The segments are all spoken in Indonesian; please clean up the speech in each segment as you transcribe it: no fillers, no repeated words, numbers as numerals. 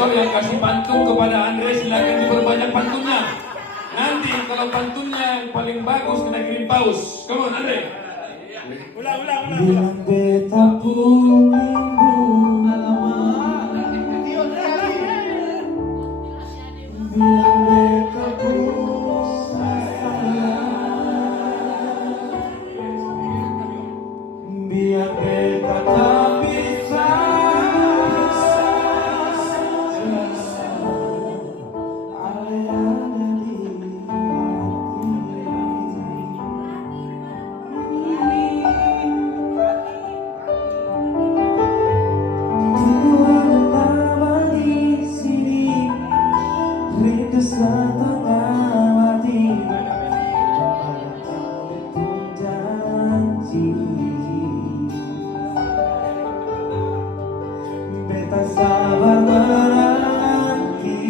Koordinator yang kasih pantun kepada Andre, silakan diperbanyak pantunnya. Nanti kalau pantunnya yang paling bagus kena kirim paus. Come on, Andre. Bilang beta pun rindu, bilang beta pun sayang, biar beta tak bisa ada di rindu setengah mati, pun janji. Beta sabar menanti,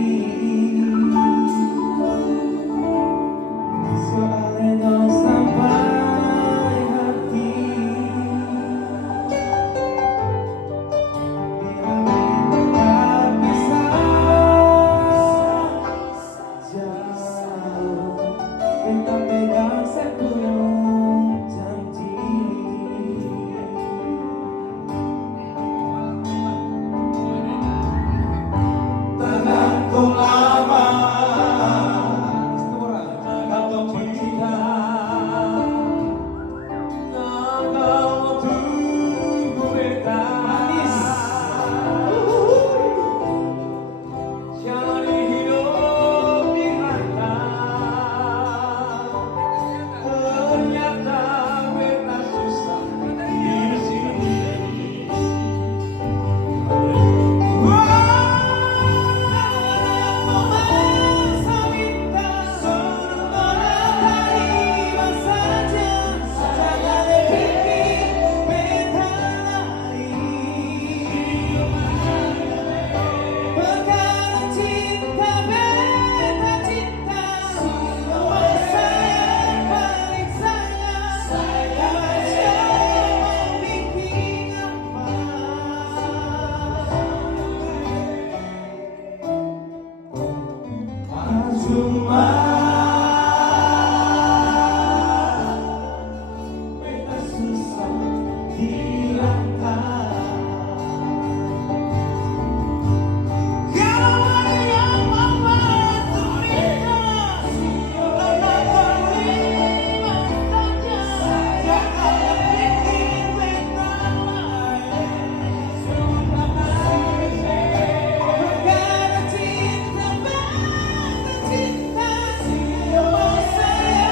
soalnya sampai hati. Beta pegang satu janji, tergantung lama atau tidak, kau tunggu beta cari hidup di rantau. Ternyata beta susah di sini. Masa minta suruh meradai saja, jangan bikin beta lari. Perkara cinta beta cinta, semua saya paling sayang. Saya mau bikin apa? Cuma beta susah dirangkai. Kalau ada yang membantu beta, silakan terima saja. Jangan bikin beta lain. Perkara cinta beta cinta, semua saya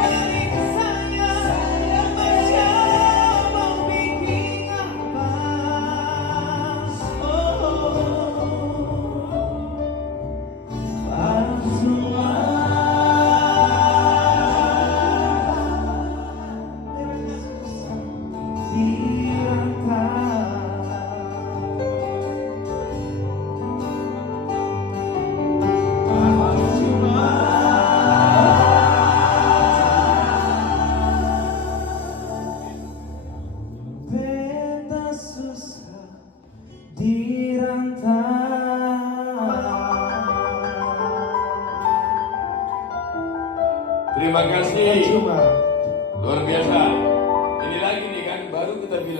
paling sayang. Saya mencoba bikin apa? Semua beta susah beta susah Terima kasih. Cuma Luar biasa. Ini lagi nih kan baru kita bilang.